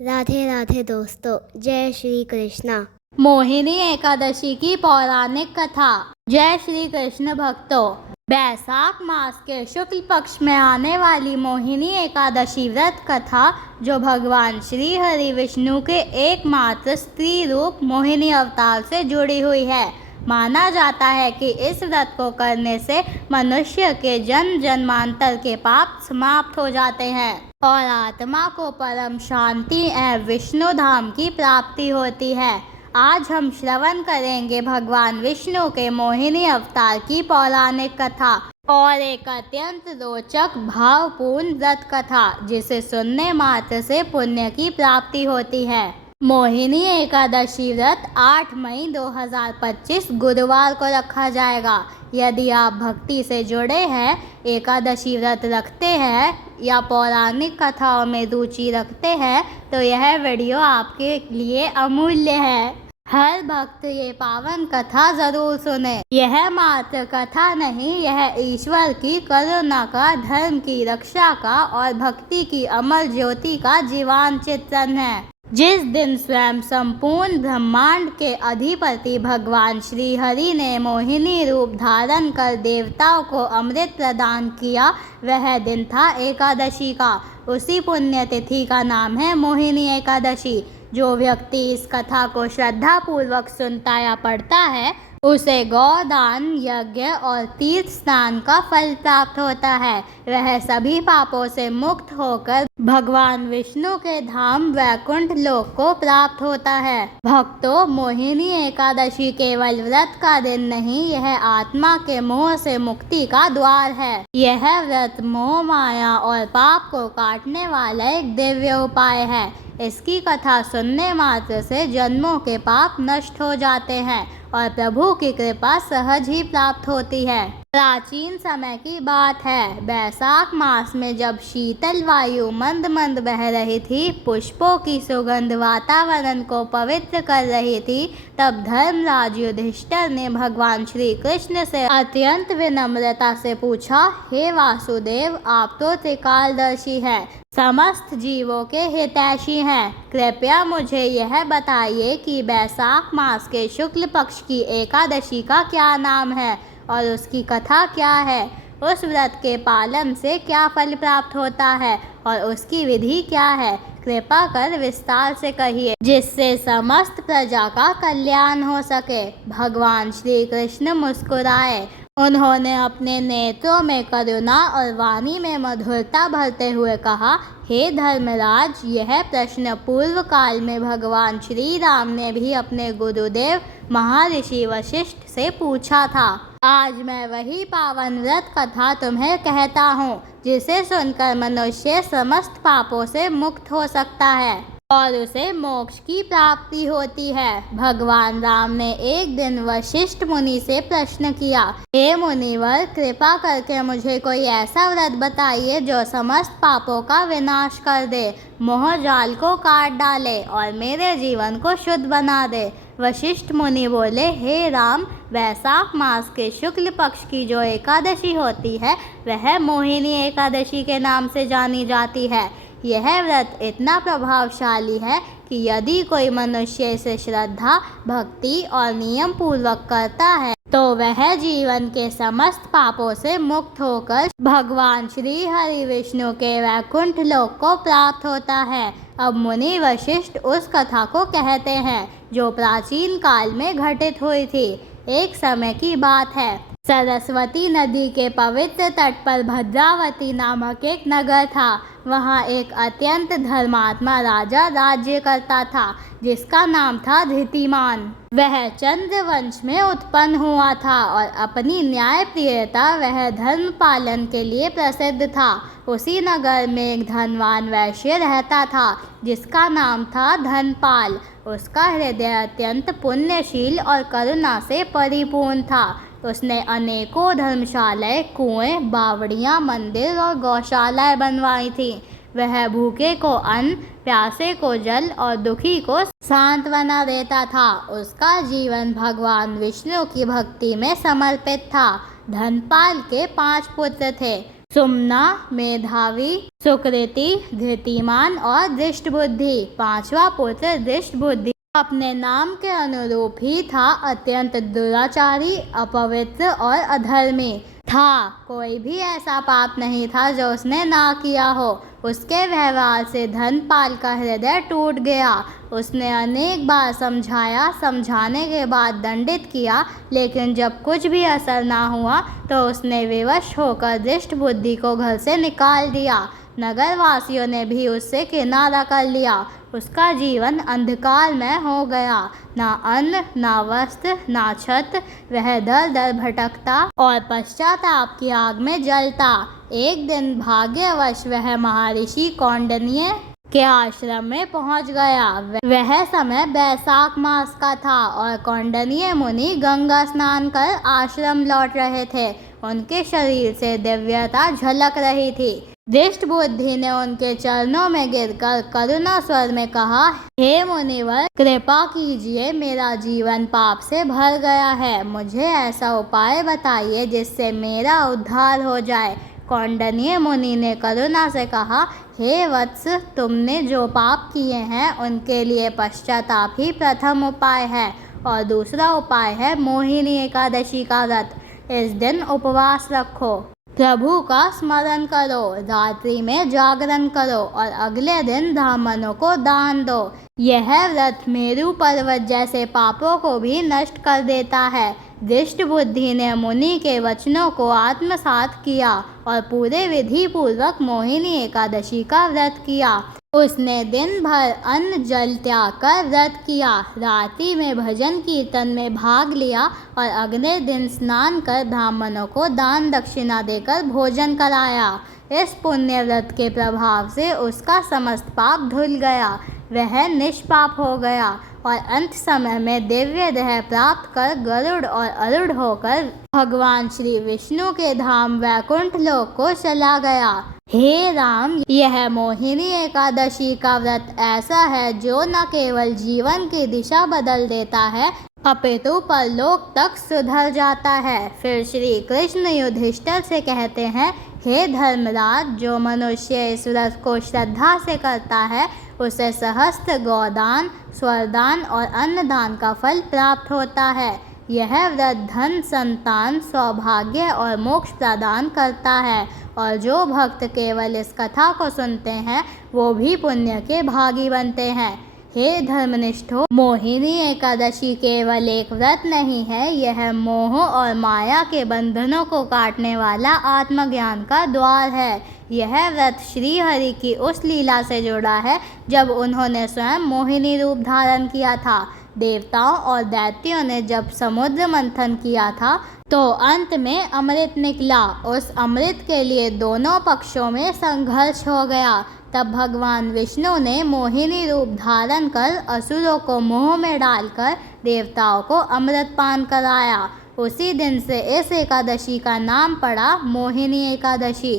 राधे राधे दोस्तों, जय श्री कृष्णा। मोहिनी एकादशी की पौराणिक कथा। जय श्री कृष्ण भक्तों, बैसाख मास के शुक्ल पक्ष में आने वाली मोहिनी एकादशी व्रत कथा, जो भगवान श्री हरि विष्णु के एकमात्र स्त्री रूप मोहिनी अवतार से जुड़ी हुई है। माना जाता है कि इस व्रत को करने से मनुष्य के जन्म जन्मांतर के पाप समाप्त हो जाते हैं और आत्मा को परम शांति एवं विष्णु धाम की प्राप्ति होती है। आज हम श्रवण करेंगे भगवान विष्णु के मोहिनी अवतार की पौराणिक कथा और एक अत्यंत रोचक भावपूर्ण व्रत कथा, जिसे सुनने मात्र से पुण्य की प्राप्ति होती है। मोहिनी एकादशी व्रत 8 मई 2025 गुरुवार को रखा जाएगा। यदि आप भक्ति से जुड़े हैं, एकादशी व्रत रखते हैं या पौराणिक कथाओं में रुचि रखते हैं, तो यह वीडियो आपके लिए अमूल्य है। हर भक्त ये पावन कथा जरूर सुने। यह मात्र कथा नहीं, यह ईश्वर की करुणा का, धर्म की रक्षा का और भक्ति की अमर ज्योति का जीवांत चित्रण है। जिस दिन स्वयं संपूर्ण ब्रह्मांड के अधिपति भगवान श्री हरि ने मोहिनी रूप धारण कर देवताओं को अमृत प्रदान किया, वह दिन था एकादशी का। उसी पुण्यतिथि का नाम है मोहिनी एकादशी। जो व्यक्ति इस कथा को श्रद्धा पूर्वक सुनता या पढ़ता है, उसे गौदान, यज्ञ और तीर्थ स्नान का फल प्राप्त होता है। वह सभी पापों से मुक्त होकर भगवान विष्णु के धाम वैकुंठ लोक को प्राप्त होता है। भक्तों, मोहिनी एकादशी केवल व्रत का दिन नहीं, यह आत्मा के मोह से मुक्ति का द्वार है। यह व्रत मोह, माया और पाप को काटने वाला एक दिव्य उपाय है। इसकी कथा सुनने मात्र से जन्मों के पाप नष्ट हो जाते हैं और प्रभु की कृपा सहज ही प्राप्त होती है। प्राचीन समय की बात है, बैसाख मास में जब शीतल वायु मंद मंद बह रही थी, पुष्पों की सुगंध वातावरण को पवित्र कर रही थी, तब धर्मराज युधिष्ठिर ने भगवान श्री कृष्ण से अत्यंत विनम्रता से पूछा, हे वासुदेव, आप तो त्रिकालदर्शी हैं, समस्त जीवों के हितैषी हैं, कृपया मुझे यह बताइए कि बैसाख मास के शुक्ल पक्ष की एकादशी का क्या नाम है और उसकी कथा क्या है। उस व्रत के पालन से क्या फल प्राप्त होता है और उसकी विधि क्या है। कृपा कर विस्तार से कहिए, जिससे समस्त प्रजा का कल्याण हो सके। भगवान श्री कृष्ण मुस्कुराए। उन्होंने अपने नेत्रों में करुणा और वाणी में मधुरता भरते हुए कहा, हे धर्मराज, यह प्रश्न पूर्व काल में भगवान श्री राम ने भी अपने गुरुदेव महर्षि वशिष्ठ से पूछा था। आज मैं वही पावन व्रत कथा तुम्हें कहता हूँ, जिसे सुनकर मनुष्य समस्त पापों से मुक्त हो सकता है और उसे मोक्ष की प्राप्ति होती है। भगवान राम ने एक दिन वशिष्ठ मुनि से प्रश्न किया, हे मुनिवर, कृपा करके मुझे कोई ऐसा व्रत बताइए जो समस्त पापों का विनाश कर दे, मोह जाल को काट डाले और मेरे जीवन को शुद्ध बना दे। वशिष्ठ मुनि बोले, हे राम, बैसाख मास के शुक्ल पक्ष की जो एकादशी होती है, वह मोहिनी एकादशी के नाम से जानी जाती है। यह व्रत इतना प्रभावशाली है कि यदि कोई मनुष्य इसे श्रद्धा, भक्ति और नियम पूर्वक करता है, तो वह जीवन के समस्त पापों से मुक्त होकर भगवान श्री हरि विष्णु के वैकुंठ लोक को प्राप्त होता है। अब मुनि वशिष्ठ उस कथा को कहते हैं, जो प्राचीन काल में घटित हुई थी। एक समय की बात है, सरस्वती नदी के पवित्र तट पर भद्रावती नामक एक नगर था। वहाँ एक अत्यंत धर्मात्मा राजा राज्य करता था, जिसका नाम था धृतिमान। वह चंद्रवंश में उत्पन्न हुआ था और अपनी न्यायप्रियता वह धर्म पालन के लिए प्रसिद्ध था। उसी नगर में एक धनवान वैश्य रहता था, जिसका नाम था धनपाल। उसका हृदय अत्यंत पुण्यशील और करुणा से परिपूर्ण था। उसने अनेकों धर्मशालाएं, कुएं, बावड़ियां, मंदिर और गौशालाएं बनवाई थी। वह भूखे को अन्न, प्यासे को जल और दुखी को सांत्वना देता था। उसका जीवन भगवान विष्णु की भक्ति में समर्पित था। धनपाल के 5 पुत्र थे, सुमना, मेधावी, सुकृति, धृतिमान और दृष्टबुद्धि। पांचवा पुत्र दृष्टबुद्धि अपने नाम के अनुरूप ही था, अत्यंत दुराचारी, अपवित्र और अधर्मी था। कोई भी ऐसा पाप नहीं था जो उसने ना किया हो। उसके व्यवहार से धनपाल का हृदय टूट गया। उसने अनेक बार समझाया, समझाने के बाद दंडित किया, लेकिन जब कुछ भी असर ना हुआ तो उसने विवश होकर दृष्टबुद्धि को घर से निकाल दिया। नगरवासियों ने भी उससे किनारा कर लिया। उसका जीवन अंधकार में हो गया। ना अन्न, ना वस्त्र, ना छत। वह दर दर भटकता और पश्चाताप की आग में जलता। एक दिन भाग्यवश वह महर्षि कौंडिन्य के आश्रम में पहुंच गया। वह समय बैसाख मास का था और कौंडिन्य मुनि गंगा स्नान कर आश्रम लौट रहे थे। उनके शरीर से दिव्यता झलक रही थी। दृष्टबुद्धि ने उनके चरणों में गिरकर करुणा स्वर में कहा, हे मुनिवर, कृपा कीजिए, मेरा जीवन पाप से भर गया है। मुझे ऐसा उपाय बताइए जिससे मेरा उद्धार हो जाए। कौंडिन्य मुनि ने करुणा से कहा, हे वत्स, तुमने जो पाप किए हैं उनके लिए पश्चाताप ही प्रथम उपाय है और दूसरा उपाय है मोहिनी एकादशी का व्रत। इस दिन उपवास रखो, प्रभु का स्मरण करो, रात्रि में जागरण करो और अगले दिन ब्राह्मणों को दान दो। यह व्रत मेरु पर्वत जैसे पापों को भी नष्ट कर देता है। दृष्टबुद्धि ने मुनि के वचनों को आत्मसात किया और पूरे विधि पूर्वक मोहिनी एकादशी का व्रत किया। उसने दिन भर अन्न जल त्याग कर व्रत किया, रात्रि में भजन कीर्तन में भाग लिया और अगले दिन स्नान कर ब्राह्मणों को दान दक्षिणा देकर भोजन कराया। इस पुण्य व्रत के प्रभाव से उसका समस्त पाप धुल गया। वह निष्पाप हो गया और अंत समय में दिव्य देह प्राप्त कर गरुड़ और अरूढ़ होकर भगवान श्री विष्णु के धाम वैकुंठ लोक को चला गया। हे राम, यह मोहिनी एकादशी का व्रत ऐसा है जो न केवल जीवन की दिशा बदल देता है अपितु परलोक तक सुधर जाता है। फिर श्री कृष्ण युधिष्ठिर से कहते हैं, हे धर्मराज, जो मनुष्य इस व्रत को श्रद्धा से करता है उसे सहस्त्र गोदान, स्वरदान और अन्नदान का फल प्राप्त होता है। यह व्रत धन, संतान, सौभाग्य और मोक्ष प्रदान करता है और जो भक्त केवल इस कथा को सुनते हैं वो भी पुण्य के भागी बनते हैं। हे धर्मनिष्ठों, मोहिनी एकादशी केवल एक व्रत नहीं है, यह मोह और माया के बंधनों को काटने वाला आत्मज्ञान का द्वार है। यह व्रत श्री हरि की उस लीला से जुड़ा है जब उन्होंने स्वयं मोहिनी रूप धारण किया था। देवताओं और दैत्यों ने जब समुद्र मंथन किया था तो अंत में अमृत निकला। उस अमृत के लिए दोनों पक्षों में संघर्ष हो गया। तब भगवान विष्णु ने मोहिनी रूप धारण कर असुरों को मोह में डालकर देवताओं को अमृत पान कराया। उसी दिन से इस एकादशी का नाम पड़ा मोहिनी एकादशी।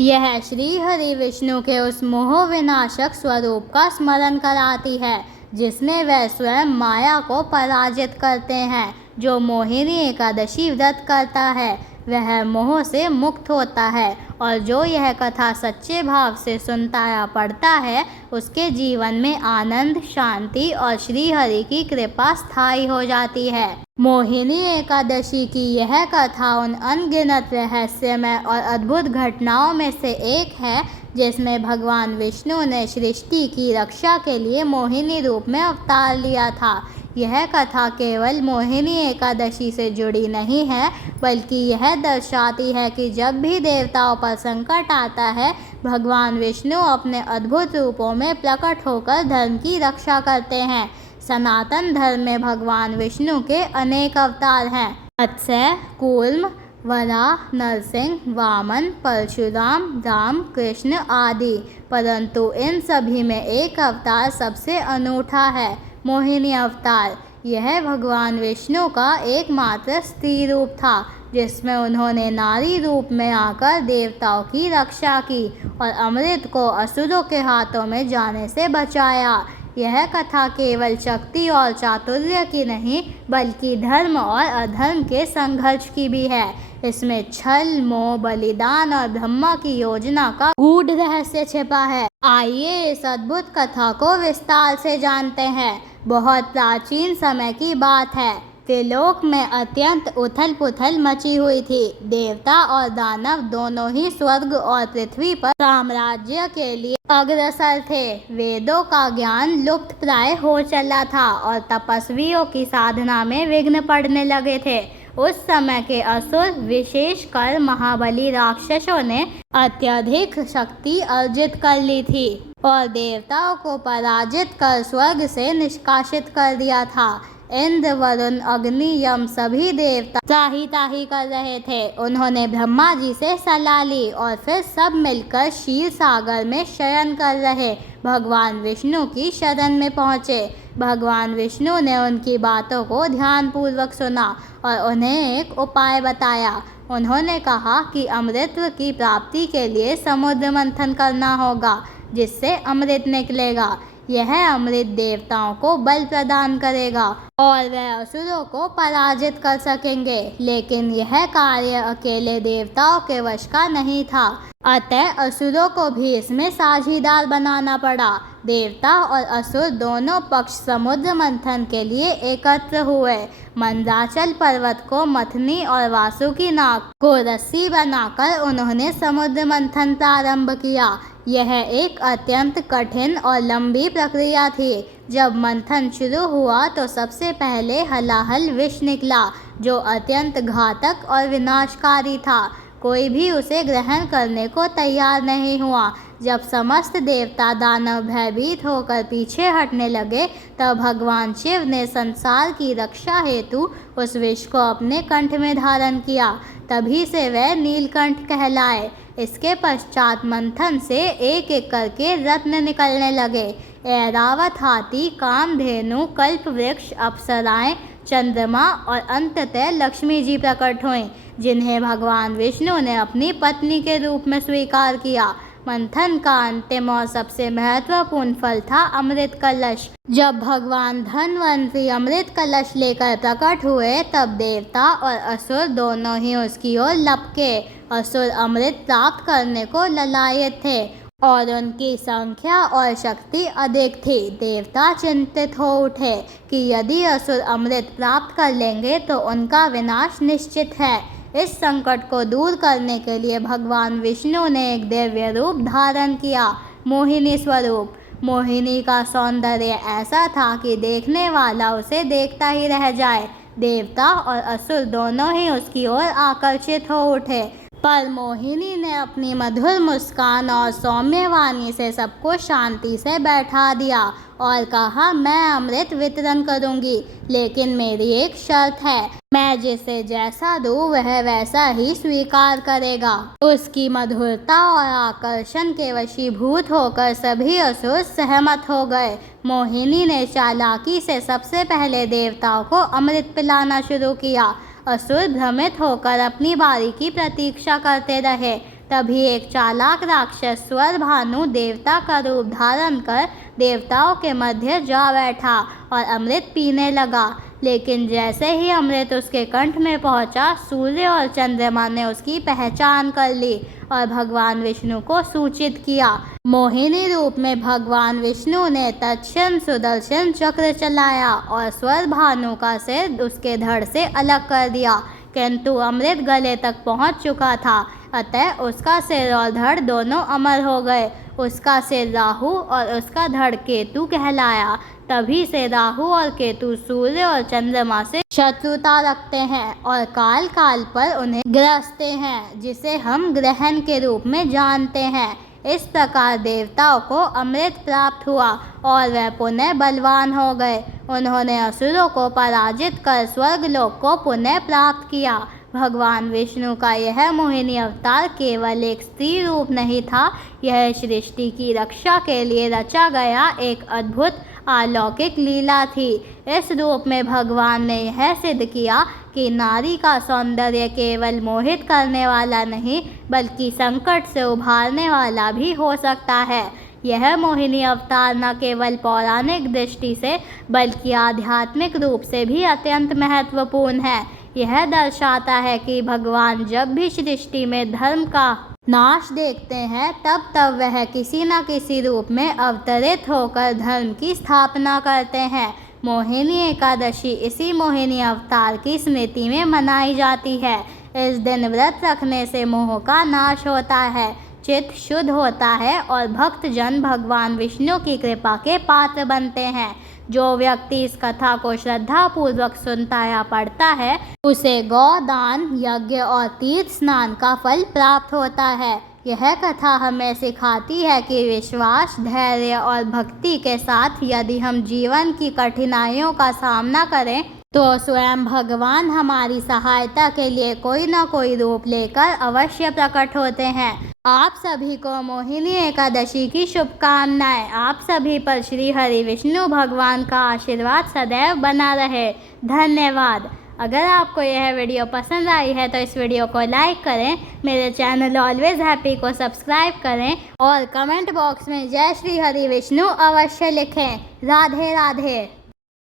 यह श्री हरि विष्णु के उस मोह विनाशक स्वरूप का स्मरण कराती है जिसमें वह स्वयं माया को पराजित करते हैं। जो मोहिनी एकादशी व्रत करता है वह मोह से मुक्त होता है और जो यह कथा सच्चे भाव से सुनता या पढ़ता है उसके जीवन में आनंद, शांति और श्री हरि की कृपा स्थायी हो जाती है। मोहिनी एकादशी की यह कथा उन अनगिनत रहस्यमय और अद्भुत घटनाओं में से एक है जिसमें भगवान विष्णु ने सृष्टि की रक्षा के लिए मोहिनी रूप में अवतार लिया था। यह कथा केवल मोहिनी एकादशी से जुड़ी नहीं है बल्कि यह दर्शाती है कि जब भी देवताओं पर संकट आता है भगवान विष्णु अपने अद्भुत रूपों में प्रकट होकर धर्म की रक्षा करते हैं। सनातन धर्म में भगवान विष्णु के अनेक अवतार हैं, मत्स्य, कूर्म, वराह, नरसिंह, वामन, परशुराम, राम, कृष्ण आदि। परंतु इन सभी में एक अवतार सबसे अनूठा है, मोहिनी अवतार। यह भगवान विष्णु का एकमात्र स्त्री रूप था जिसमें उन्होंने नारी रूप में आकर देवताओं की रक्षा की और अमृत को असुरों के हाथों में जाने से बचाया। यह कथा केवल शक्ति और चातुर्य की नहीं बल्कि धर्म और अधर्म के संघर्ष की भी है। इसमें छल, मोह, बलिदान और ब्रह्मा की योजना का गूढ़ रहस्य छिपा है। आइए इस अद्भुत कथा को विस्तार से जानते हैं। बहुत प्राचीन समय की बात है। त्रिलोक में अत्यंत उथल पुथल मची हुई थी। देवता और दानव दोनों ही स्वर्ग और पृथ्वी पर साम्राज्य के लिए अग्रसर थे। वेदों का ज्ञान लुप्त प्राय हो चला था और तपस्वियों की साधना में विघ्न पड़ने लगे थे। उस समय के असुर, विशेषकर महाबली राक्षसों ने अत्यधिक शक्ति अर्जित कर ली थी और देवताओं को पराजित कर स्वर्ग से निष्कासित कर दिया था। इंद्र, वरुण, अग्नि, यम सभी देवता ताही ताही कर रहे थे। उन्होंने ब्रह्मा जी से सलाह ली और फिर सब मिलकर क्षीर सागर में शयन कर रहे भगवान विष्णु की शरण में पहुँचे। भगवान विष्णु ने उनकी बातों को ध्यानपूर्वक सुना और उन्हें एक उपाय बताया। उन्होंने कहा कि अमृत की प्राप्ति के लिए समुद्र मंथन करना होगा, जिससे अमृत निकलेगा। यह अमृत देवताओं को बल प्रदान करेगा और वह असुरों को पराजित कर सकेंगे। लेकिन यह कार्य अकेले देवताओं के वश का नहीं था, अतः असुरों को भी इसमें साझीदार बनाना पड़ा। देवता और असुर दोनों पक्ष समुद्र मंथन के लिए एकत्र हुए। मंदाचल पर्वत को मथनी और वासुकी नाग को रस्सी बनाकर उन्होंने समुद्र मंथन प्रारंभ किया। यह एक अत्यंत कठिन और लंबी प्रक्रिया थी। जब मंथन शुरू हुआ तो सबसे पहले हलाहल विष निकला, जो अत्यंत घातक और विनाशकारी था। कोई भी उसे ग्रहण करने को तैयार नहीं हुआ। जब समस्त देवता दानव भयभीत होकर पीछे हटने लगे, तब भगवान शिव ने संसार की रक्षा हेतु उस विष को अपने कंठ में धारण किया। तभी से वह नीलकंठ कहलाए। इसके पश्चात मंथन से एक एक करके रत्न निकलने लगे। ऐरावत हाथी, कामधेनु, कल्प वृक्ष, अप्सराएं, चंद्रमा और अंततः लक्ष्मी जी प्रकट हुई, जिन्हें भगवान विष्णु ने अपनी पत्नी के रूप में स्वीकार किया। मंथन का अंतिम और सबसे महत्वपूर्ण फल था अमृत कलश। जब भगवान धन्वंतरी अमृत कलश लेकर प्रकट हुए, तब देवता और असुर दोनों ही उसकी ओर लपके। असुर अमृत प्राप्त करने को ललायत थे और उनकी संख्या और शक्ति अधिक थी। देवता चिंतित हो उठे कि यदि असुर अमृत प्राप्त कर लेंगे तो उनका विनाश निश्चित है। इस संकट को दूर करने के लिए भगवान विष्णु ने एक दिव्य रूप धारण किया, मोहिनी स्वरूप। मोहिनी का सौंदर्य ऐसा था कि देखने वाला उसे देखता ही रह जाए। देवता और असुर दोनों ही उसकी ओर आकर्षित हो उठे, पर मोहिनी ने अपनी मधुर मुस्कान और सौम्य वाणी से सबको शांति से बैठा दिया और कहा, मैं अमृत वितरण करूंगी, लेकिन मेरी एक शर्त है। मैं जिसे जैसा दूँ वह वैसा ही स्वीकार करेगा। उसकी मधुरता और आकर्षण के वशीभूत होकर सभी असुर सहमत हो गए। मोहिनी ने चालाकी से सबसे पहले देवताओं को अमृत पिलाना शुरू किया। असुर भ्रमित होकर अपनी बारी की प्रतीक्षा करते रहे। तभी एक चालाक राक्षस स्वर भानु देवता का रूप धारण कर देवताओं के मध्य जा बैठा और अमृत पीने लगा। लेकिन जैसे ही अमृत उसके कंठ में पहुंचा, सूर्य और चंद्रमा ने उसकी पहचान कर ली और भगवान विष्णु को सूचित किया। मोहिनी रूप में भगवान विष्णु ने तत्क्षण सुदर्शन चक्र चलाया और स्वर भानु का सिर उसके धड़ से अलग कर दिया, किंतु अमृत गले तक पहुंच चुका था, अतः उसका सिर और धड़ दोनों अमर हो गए। उसका सिर राहु और उसका धड़ केतु कहलाया। तभी से राहु और केतु सूर्य और चंद्रमा से शत्रुता रखते हैं और काल काल पर उन्हें ग्रसते हैं, जिसे हम ग्रहण के रूप में जानते हैं। इस प्रकार देवताओं को अमृत प्राप्त हुआ और वह पुनः बलवान हो गए। उन्होंने असुरों को पराजित कर स्वर्गलोक को पुनः प्राप्त किया। भगवान विष्णु का यह मोहिनी अवतार केवल एक स्त्री रूप नहीं था, यह सृष्टि की रक्षा के लिए रचा गया एक अद्भुत अलौकिक लीला थी। इस रूप में भगवान ने यह सिद्ध किया कि नारी का सौंदर्य केवल मोहित करने वाला नहीं, बल्कि संकट से उभारने वाला भी हो सकता है। यह मोहिनी अवतार न केवल पौराणिक दृष्टि से बल्कि आध्यात्मिक रूप से भी अत्यंत महत्वपूर्ण है। यह दर्शाता है कि भगवान जब भी सृष्टि में धर्म का नाश देखते हैं तब वह किसी न किसी रूप में अवतरित होकर धर्म की स्थापना करते हैं। मोहिनी एकादशी इसी मोहिनी अवतार की स्मृति में मनाई जाती है। इस दिन व्रत रखने से मोह का नाश होता है, चित्त शुद्ध होता है और भक्त जन भगवान विष्णु की कृपा के पात्र बनते हैं। जो व्यक्ति इस कथा को श्रद्धा पूर्वक सुनता या पढ़ता है उसे गौदान, यज्ञ और तीर्थ स्नान का फल प्राप्त होता है। यह कथा हमें सिखाती है कि विश्वास, धैर्य और भक्ति के साथ यदि हम जीवन की कठिनाइयों का सामना करें तो स्वयं भगवान हमारी सहायता के लिए कोई न कोई रूप लेकर अवश्य प्रकट होते हैं। आप सभी को मोहिनी एकादशी की शुभकामनाएं। आप सभी पर श्री हरि विष्णु भगवान का आशीर्वाद सदैव बना रहे। धन्यवाद। अगर आपको यह वीडियो पसंद आई है तो इस वीडियो को लाइक करें, मेरे चैनल ऑलवेज हैप्पी को सब्सक्राइब करें और कमेंट बॉक्स में जय श्री हरि विष्णु अवश्य लिखें। राधे राधे।